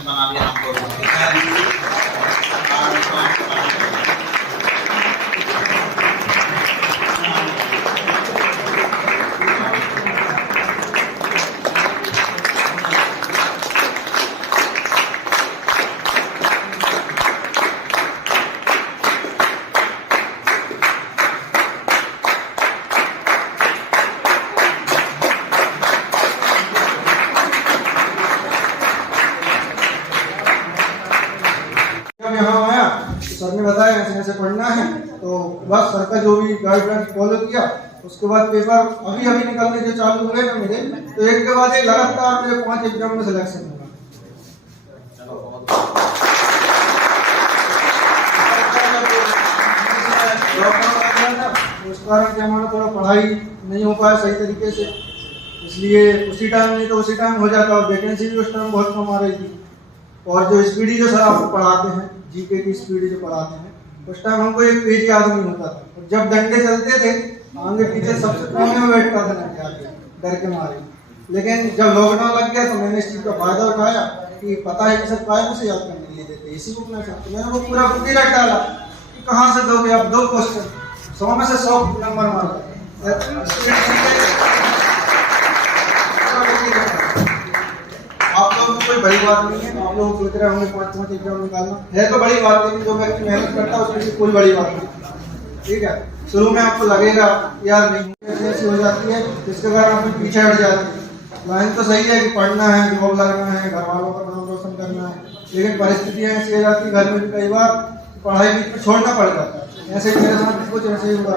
बना दिया हमको। यहाँ आया तो सर ने बताया ऐसे ऐसे पढ़ना है, तो बस सर का जो भी गाइडलाइन फॉलो किया। उसके बाद पेपर अभी अभी निकलने जो चालू हुए ना मेरे, तो एक के बाद एक लगातार मेरे 5 एग्जाम में सिलेक्शन हुआ। उस कारण से हमारा थोड़ा पढ़ाई नहीं हो पाया सही तरीके से, इसलिए उसी टाइम नहीं तो उसी टाइम हो जाता। और वैकेंसी भी उस टाइम बहुत कम आ रही थी। और जो स्पीडी जो सर आपको पढ़ाते हैं, जीके की स्पीडी जो पढ़ाते हैं, उस टाइम हमको एक पेज याद नहीं होता था। और जब डंडे चलते थे आगे पीछे सबसे कोने में बैठता था डंडे आके डर के मारे। लेकिन जब लॉकडाउन लग गया तो मैंने इस चीज़ का फायदा उठाया कि पता है कि सर कायदे से याद करने के लिए देते, इसी बुक में चाहते। मैंने वो पूरा बुक ही रख डाला कि कहाँ से दोगे आप 2 क्वेश्चन, 100 में से 100 नंबर मार। आप लोगों को कोई बड़ी बात नहीं है। आप लोग सोच रहे होंगे 5 एग्जाम निकालना है तो बड़ी बात, लेकिन जो व्यक्ति मेहनत करता है उसके लिए कोई बड़ी बात नहीं। ठीक है, शुरू में आपको लगेगा यार नहीं ऐसी हो जाती है, जिसके कारण आप पीछे हट जाते हैं। लाइन तो सही है कि पढ़ना है, जॉब लगना है, घर वालों का नाम रोशन करना है, लेकिन परिस्थितियाँ ऐसी हो जाती है घर में भी कई बार पढ़ाई बीच में छोड़ना पड़ जाता है। ऐसे मेरे साथ कुछ ऐसे ही हुआ।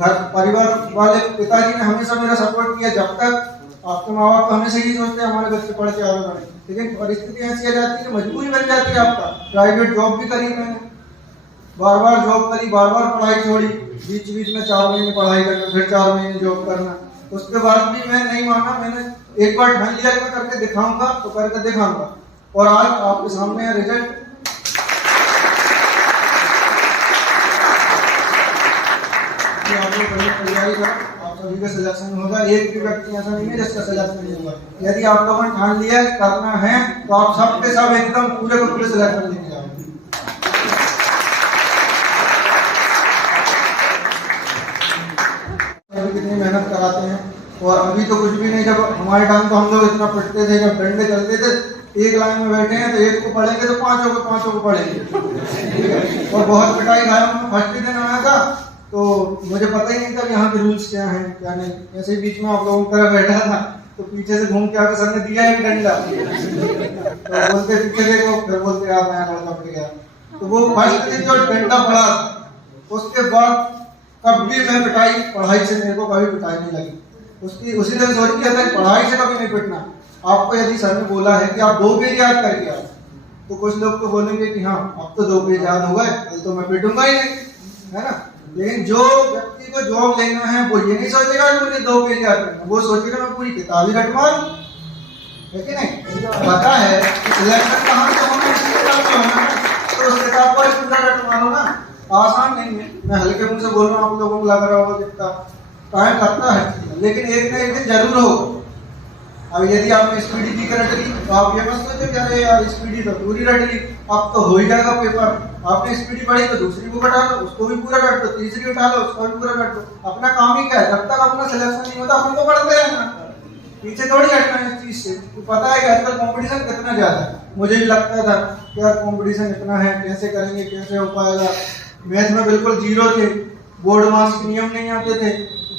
घर परिवार वाले पिताजी ने हमेशा मेरा सपोर्ट किया। जब तक आपके माँ बाप तो हमेशा ही सोचते हैं हमारे बच्चे पढ़ के आगे बढ़े, लेकिन परिस्थिति ऐसी आ जाती है कि मजबूरी बन जाती है आपका। प्राइवेट जॉब भी करी मैंने, बार जॉब करी, बार पढ़ाई छोड़ी, बीच में 4 महीने पढ़ाई करना, फिर 4 महीने जॉब करना। उसके बाद भी मैं नहीं माना। मैंने एक बार ठान लिया कि मैं करके दिखाऊंगा तो करके दिखाऊंगा। और आज आपके सामने है रिजल्ट। आप लोग तैयारी करो, आप सभी का सिलेक्शन होगा। एक भी व्यक्ति ऐसा नहीं है जिसका सिलेक्शन नहीं होगा। यदि आप लोगों ने ठान लिया करना है तो आप सब के सब एकदम पूरे को पूरे सिलेक्शन लेके जाओगे। कितनी मेहनत कराते हैं। और अभी तो कुछ भी नहीं। जब हमारे टाइम तो हम लोग इतना पढ़ते थे, जब डंडे चलते थे एक लाइन में बैठे हैं तो एक को पढ़ेंगे तो पांचों को पढ़ेंगे। ठीक है, और बहुत पिटाई खाया। फर्स्ट दिन आया था तो मुझे पता ही नहीं था यहाँ के रूल्स क्या हैं क्या नहीं। ऐसे ही बीच में आप लोगों की तरह बैठा था तो पीछे से घूम के आके सर ने दिया एक डंडा, तो बोलते पीछे देखो, फिर बोलते आप नया लड़का पड़ गया। तो वो फर्स्ट दिन जो डंडा पड़ा, उसके बाद कभी मैं पिटाई पढ़ाई से मेरे को कभी पिटाई नहीं लगी। उसी दिन सोच किया था पढ़ाई से कभी नहीं पिटना। आपको यदि सर ने बोला है कि आप 2 पेज याद करके आओ, तो कुछ लोग तो बोलेंगे कि हाँ अब तो 2 पेज याद हो गए, कल तो मैं पिटूंगा ही नहीं, है ना। लेकिन जो व्यक्ति को जॉब लेना है वो ये नहीं सोचेगा कि मुझे 2 पेज याद करना, वो सोचेगा मैं पूरी किताब ही रटवा लूं, है कि नहीं। पता है कि सिलेक्शन कहाँ से होना है, इस किताब से होना है, तो उस किताब को पूरा रटवा लो ना। आसान नहीं है। मैं हल्के मुंह से बोल रहा हूँ, आप लोगों को लग रहा होगा कितना टाइम लगता है, लेकिन एक ना एक दिन जरूर होगा। अब यदि आपने स्पीडी की रट ली तो आप ये मत सोचो क्या रे यार स्पीडी तो पूरी रट ली, अब तो हो ही जाएगा पेपर। आपने स्पीडी पढ़ी तो दूसरी बुक उठा लो, उसको भी पूरा रट दो, तीसरी उठा लो, उसको भी पूरा रट दो। अपना काम ही क्या है, जब तक अपना सिलेक्शन नहीं होता अपन को पढ़ते रहना, पीछे थोड़ी हटना है इस चीज से। तो पता है कि आजकल कंपटीशन कितना ज्यादा है। मुझे भी लगता था कि यार कंपटीशन इतना है, कैसे करेंगे, कैसे हो पाएगा। मैथ में बिल्कुल जीरो थे, बोर्ड मार्क्स के नियम नहीं आते थे,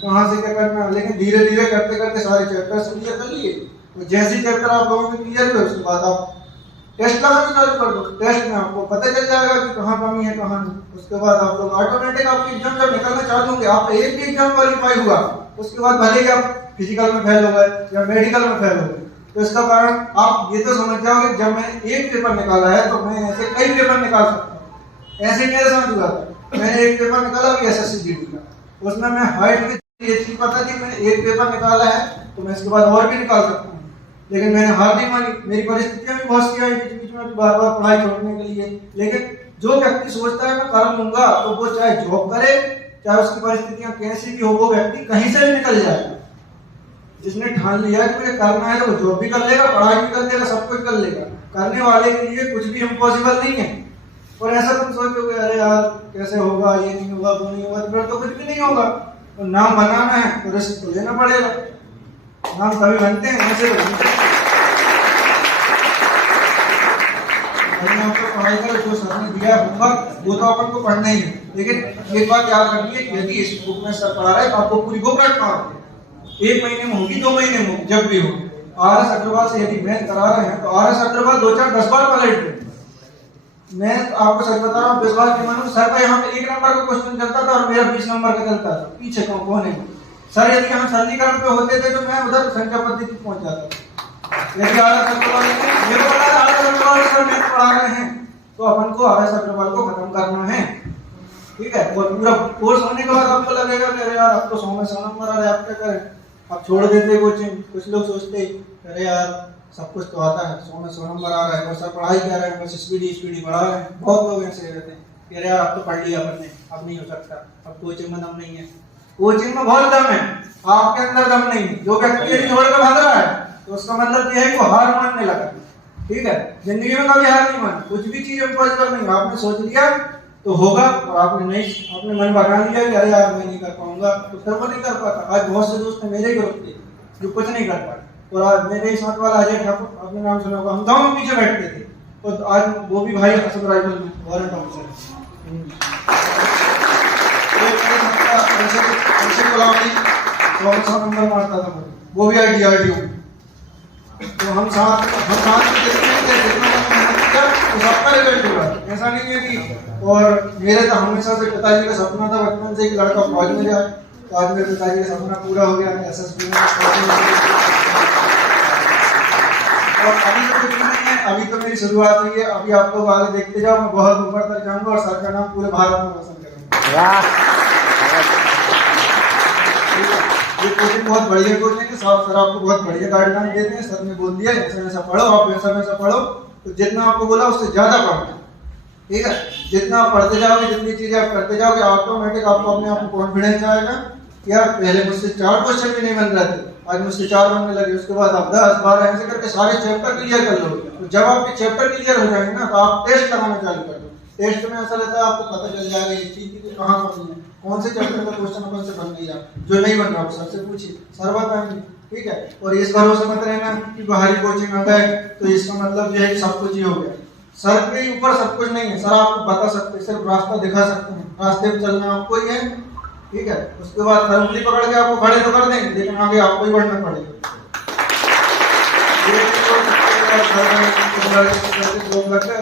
कहाँ से क्या करना। लेकिन धीरे धीरे करते करते सारे चैप्टर्स क्लियर कर लिए। तो जैसे चैप्टर आप लोगों के क्लियर हुए उसके बाद आप टेस्ट लगाना चालू कर दो। टेस्ट में आपको पता चल जाएगा कि कहाँ कमी है कहाँ नहीं। उसके बाद आप लोग ऑटोमेटिक आपके एग्जाम जब निकलना चालू होंगे, आप एक भी एग्जाम क्वालिफाई हुआ उसके बाद भले ही आप फिजिकल में फेल हो गए या मेडिकल में फेल हो गए, तो इसका कारण आप ये तो समझ जाओगे जब मैंने एक पेपर निकाला है तो मैं ऐसे कई पेपर निकाल सकता हूँ। ऐसे मेरे साथ हुआ था। मैंने एक पेपर निकाला भी SSC GD का, उसमें मैं हाइट में ये चीज पता थी मैंने एक पेपर निकाला है तो मैं इसके बाद और भी निकाल सकता हूँ। लेकिन मैंने हार नहीं मानी। मेरी परिस्थितियां भी बहुत सी आई बीच में बार पढ़ाई छोड़ने के लिए। लेकिन जो व्यक्ति सोचता है मैं कर लूंगा, तो वो चाहे जॉब करे, चाहे उसकी परिस्थितियां कैसी भी हो, वो व्यक्ति कहीं से भी निकल जाएगा। जिसने ठान लिया कि मुझे करना है तो वो जॉब भी कर लेगा, पढ़ाई भी कर लेगा, सब कुछ कर लेगा। करने वाले के लिए कुछ भी इम्पॉसिबल नहीं है। और ऐसा तुम सोचोगे अरे यार कैसे होगा, ये नहीं होगा, वो नहीं होगा, फिर तो कुछ भी नहीं होगा। तो नाम बनाना है तो रिस्क तो लेना पड़ेगा। नाम कभी बनते हैं ऐसे तो बनते हैं। पढ़ाई का जो सर ने दिया होगा वो तो अपन को पढ़ना ही है, लेकिन एक बात याद रखिए कि यदि इस बुक में सर पढ़ा रहा है तो आपको पूरी बुक रटना होती है। 1 महीने में होगी, 2 महीने में होगी, जब भी हो। RS अग्रवाल से यदि मैथ करा रहे हैं तो RS अग्रवाल 2-4-10 बार पलट दे। मैं आपको सच बता रहा हूँ, विश्वास के मानो सर का यहाँ पे 1 नंबर का क्वेश्चन चलता था और मेरा 20 नंबर का चलता था। पीछे कौन है सर? यदि हम सरलीकरण पे होते थे तो मैं उधर संख्या पद्धति पहुंच जाता था। यदि RS अग्रवाल मेरे को पता RS अग्रवाल सर मैथ पढ़ा रहे हैं तो अपन को RS अग्रवाल को खत्म करना है, ठीक है। और पूरा कोर्स होने के बाद आपको लगेगा कि अरे यार अब तो 100 में 100 नंबर आ रहे हैं, आप क्या करें, आप छोड़ देते कोचिंग। कुछ लोग सोचते अरे यार सब कुछ तो आता है, 100 में 100 नंबर आ रहा है, बस पढ़ाई कर रहे हैं, बस स्पीडी बढ़ा रहे हैं। बहुत लोग ऐसे रहते हैं कि अरे यार अब तो पढ़ लिया आपने, अब नहीं हो सकता, अब कोचिंग में दम नहीं है। कोचिंग में बहुत दम है, आपके अंदर दम नहीं है। जो व्यक्ति यदि छोड़ कर भाग रहा है तो उसका मतलब यह है कि वो हार मानने लगा, ठीक है। जिंदगी में कभी हार नहीं मान, कुछ भी चीज इम्पॉसिबल नहीं। आपने सोच लिया तो होगा, और आपने नहीं, आपने मन बना लिया कि अरे यार मैं नहीं कर पाऊंगा, तो फिर वो नहीं कर पाता। आज बहुत से दोस्त मेरे ग्रुप थे जो कुछ नहीं कर पाए, और आज मेरे साथ वाला अजय ठाकुर, आपने नाम सुना होगा, हम दोनों पीछे बैठते थे, और आज वो भी भाई असद राइफल में वारंट ऑफिसर। तो नंबर मारता था वो भी IDRDO में। तो हम साथ सबका रिजल्ट हुआ, ऐसा नहीं है कि। और मेरे तो हमेशा से पिताजी का सपना था बचपन से कि लड़का फौज में जाए, तो आज मेरे पिताजी का सपना पूरा हो गया। SSB में और अभी तो कुछ नहीं है, अभी तो मेरी शुरुआत हुई है। अभी आप लोग आगे देखते जाओ, मैं बहुत ऊपर तक जाऊंगा और सर का नाम पूरे भारत में रोशन करूंगा। ये कोचिंग बहुत बढ़िया कोचिंग है, सर आपको बहुत बढ़िया गाइडलाइन देते हैं। सर ने बोल दिया ऐसा ऐसा पढ़ो, आप वैसा पढ़ो, तो जितना आपको बोला उससे ज्यादा पढ़ना, ठीक है। जितना आप पढ़ते जाओगे, जितनी चीजें आप करते जाओगे, ऑटोमेटिक आपको अपने आप को कॉन्फिडेंस आएगा कि यार पहले मुझसे 4 क्वेश्चन भी नहीं बन रहे थे, आज मुझसे 4 बनने लगे। उसके बाद आप 10-12 ऐसे करके सारे चैप्टर क्लियर कर लोगे। तो जब आपके चैप्टर क्लियर हो जाएंगे ना, तो आप टेस्ट लगाना चालू कर दो। टेस्ट में ऐसा रहता है आपको पता चल जाएगा ये चीज की कहाँ कमी है, कौन से चैप्टर का क्वेश्चन अपन से बन नहीं रहा, जो नहीं बन रहा सर से पूछिए, सर बताएंगे, ठीक है। और इस भरोसे मत रहना कि बाहरी कोचिंग आता है तो इसका मतलब ये है कि सब कुछ ही हो गया। सर के ऊपर सब कुछ नहीं है, सर आपको बता सकते हैं, सिर्फ रास्ता दिखा सकते हैं, रास्ते पे चलना आपको ही है, ठीक है। उसके बाद उंगली पकड़ के आपको खड़े तो कर देंगे, लेकिन आगे आपको ही बढ़ना पड़ेगा।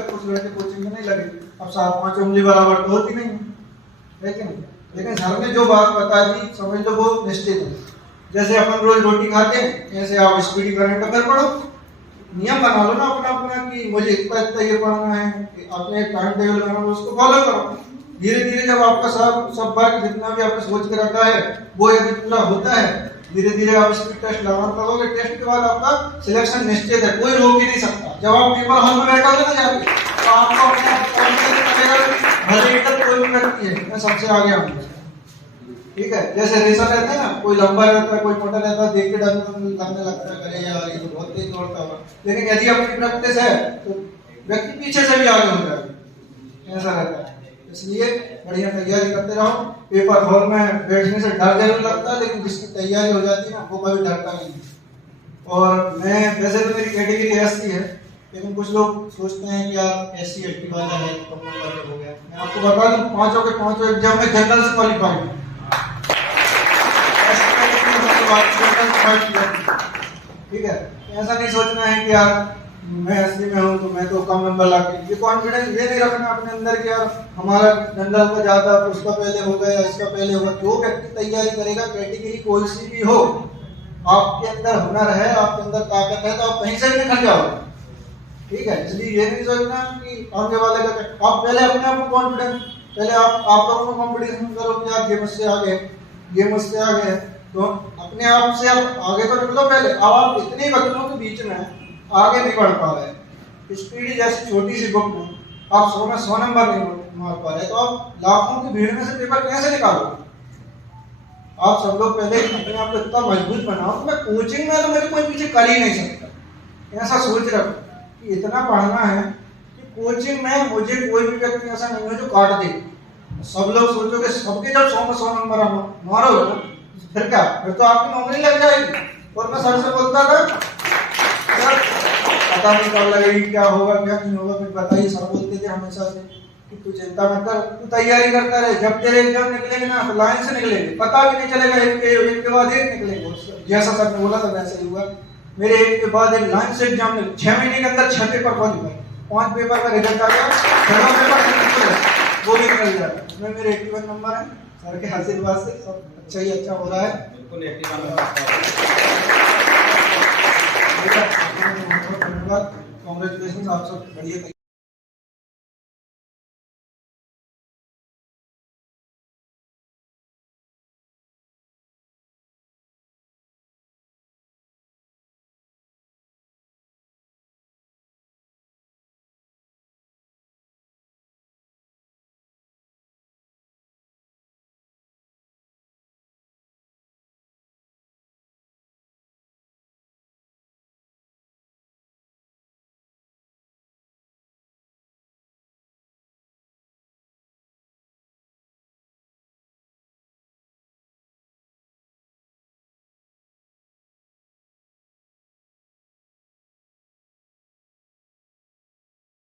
कुछ लड़के कोचिंग में नहीं लगे, अब 7-5 उंगली बराबर तो होती नहीं है, लेकिन सर ने जो बात बता दी समझ लो वो निश्चित है। जैसे अपन रोज रोटी खाते हैं, ऐसे आप स्पीडी करंट अगर पढ़ो, नियम बना लो ना अपना कि मुझे इतना ये पढ़ना है, अपने टाइम टेबल बना लो, उसको फॉलो करो। धीरे धीरे जब आपका सब बात जितना भी आपने सोच के रखा है वो यदि पूरा होता है, धीरे धीरे आप स्पीड टेस्ट लगाते रहोगे। टेस्ट के बाद आपका सिलेक्शन निश्चित है, कोई रोक ही नहीं सकता। जब आप पेपर हॉल में बैठोगे ना जाके, तो आपको अपने आप कॉन्फिडेंस लगेगा, भले इधर कोई भी व्यक्ति है मैं सबसे आगे आऊंगा, ठीक है। जैसे रेसर रहता है ना, कोई लंबा रहता है, कोई मोटा रहता है, देख के डर लगने लगता है, अरे यार ये तो बहुत तेज दौड़ता होगा। लेकिन यदि अपनी प्रैक्टिस है तो व्यक्ति पीछे से भी आगे हो जाएगा, ऐसा रहता है। इसलिए बढ़िया तैयारी करते रहो। पेपर हॉल में बैठने से डर जरूर लगता है, लेकिन जिसकी तैयारी हो जाती है ना वो कभी डरता नहीं। और मैं वैसे तो मेरी कैटेगरी SC है, लेकिन कुछ लोग सोचते हैं कि यार SC ST वाला है तो कम नंबर हो गया। मैं आपको बता दूं 5 के 5 एग्जाम में जनरल से क्वालिफाई हूं, ठीक है। ऐसा नहीं सोचना है कि यार मैं SC में हूं तो मैं तो कम नंबर लाके, ये कॉन्फिडेंस ये नहीं रखना अपने अंदर कि यार हमारा जनरल का ज्यादा, उसका पहले हो गया, इसका पहले होगा। जो व्यक्ति तैयारी करेगा, कैटेगरी कोई सी भी हो, आपके अंदर हुनर है, आपके अंदर ताकत है, तो आप कहीं से भी निकल जाओगे, ठीक है। इसलिए ये नहीं सोचना कि आगे वाले का, आप पहले अपने आप को कॉन्फिडेंस, पहले आप लोगों को कॉम्पिटिशन करो कि यार ये मुझसे आगे, ये मुझसे आगे है, तो अपने आप से आप आगे तो निकलो पहले। अब आप इतने बच्चों के बीच में आगे नहीं बढ़ पा रहे, स्पीडी जैसी छोटी सी बुक में आप 100 में 100 नंबर नहीं मार पा रहे, तो आप लाखों की भीड़ में से पेपर कैसे निकालोगे? आप सब लोग पहले अपने आप को इतना मजबूत बनाओ कि मैं कोचिंग में तो मेरे कोई पीछे कर ही नहीं सकता, ऐसा सोच रखो। कि इतना पढ़ना है कि कोचिंग में मुझे कोई भी व्यक्ति ऐसा नहीं है जो काट दे। सब लोग सोचो कि सबके जब 100 में 100 नंबर मारोगे ना, फिर क्या, फिर तो आपकी नौकरी लग जाएगी। और मैं सर से बोलता था सर पता नहीं कब लगेगी, क्या होगा क्या नहीं होगा, फिर बताइए। सर बोलते थे हमेशा से कि तू चिंता मत कर, तू तैयारी करता रहे, जब तेरे एग्जाम निकलेंगे ना तो लाइन से निकलेंगे, पता भी नहीं चलेगा, एक के बाद एक निकलेंगे। जैसा सर ने बोला था वैसे ही हुआ। मेरे एक के बाद एक लाइन से एग्जाम निकले, 6 महीने के अंदर 6 पेपर बन गए, 5 पेपर का रिजल्ट आ गया, 6 पेपर वो भी निकल गया। इसमें मेरे 81 नंबर है। सर के आशीर्वाद से सब अच्छा ही अच्छा हो रहा है। बिल्कुल धन्यवाद, कांग्रेचुलेशन, आप सब बढ़िया।